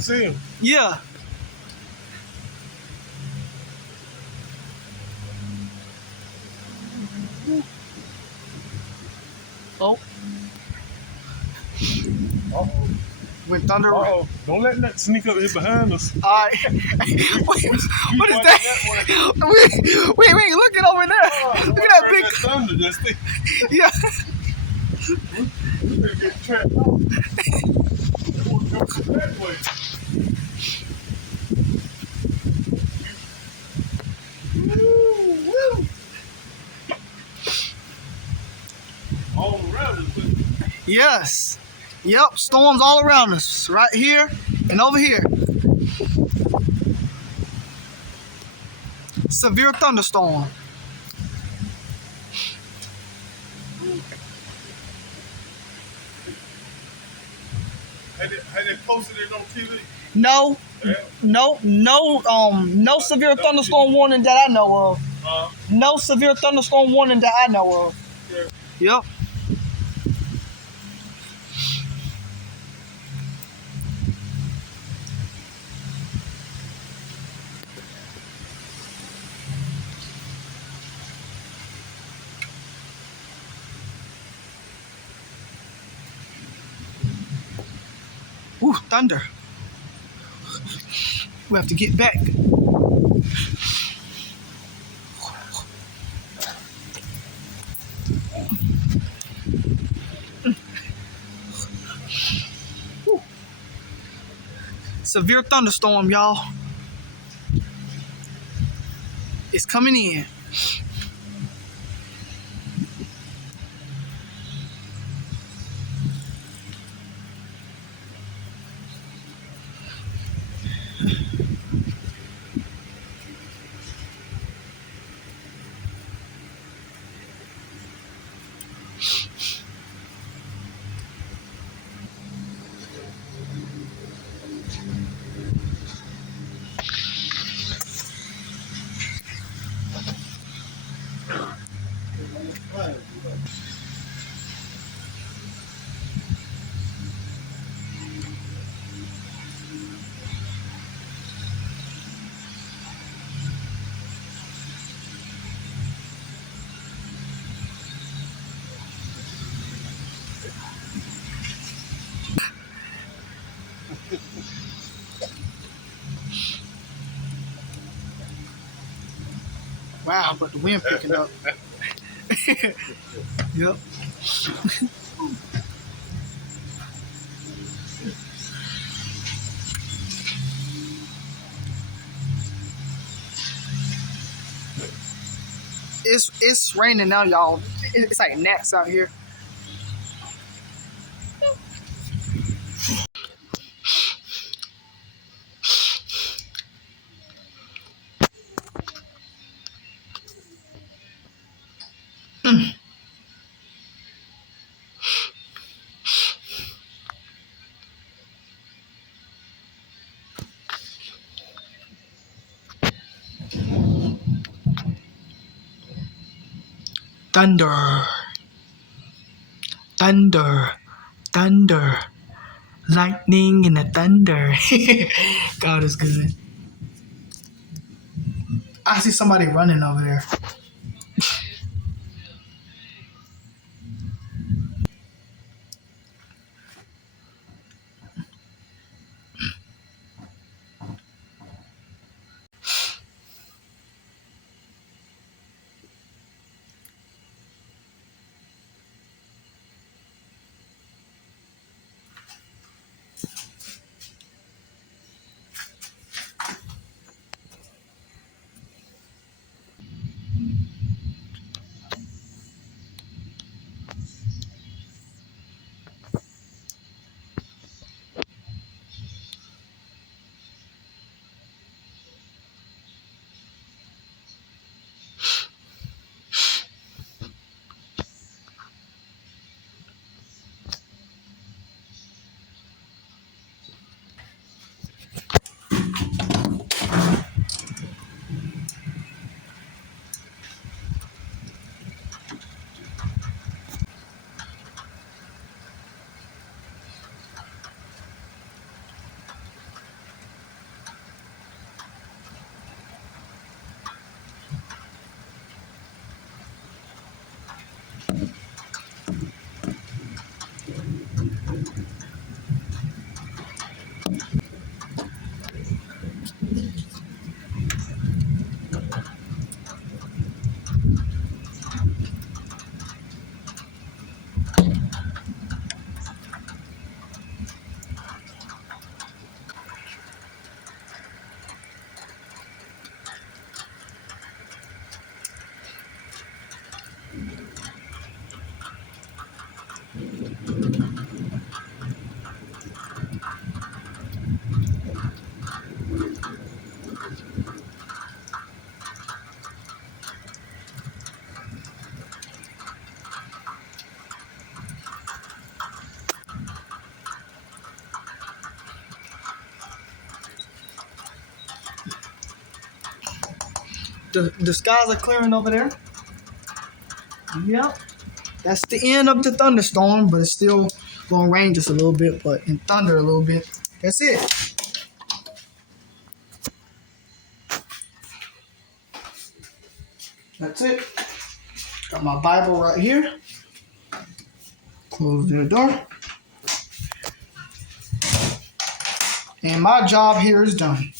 You see him? Yeah. Oh. Uh-oh. When thunder. Uh-oh. Don't let that sneak up here behind us. All right. What is that? Wait, look at over there. Look at that big. That thunder just thing. Yeah. We better get trapped out. They won't jump that way. Woo! All around us. Yes. Yep. Storms all around us, right here and over here. Severe thunderstorm. Had they posted it on TV? No. Yeah. No severe thunderstorm warning that I know of. No severe thunderstorm warning that I know of. Yeah. Yep. Ooh, thunder. We have to get back. Severe thunderstorm, y'all. It's coming in. Wow, but the wind picking up. Yep. It's raining now, y'all. It's like gnats out here. Thunder. Thunder. Thunder. Lightning and the thunder. God is good. I see somebody running over there. The skies are clearing over there. Yep. That's the end of the thunderstorm, but it's still going to rain just a little bit, but and thunder a little bit. That's it. That's it. Got my Bible right here. Close the door. And my job here is done.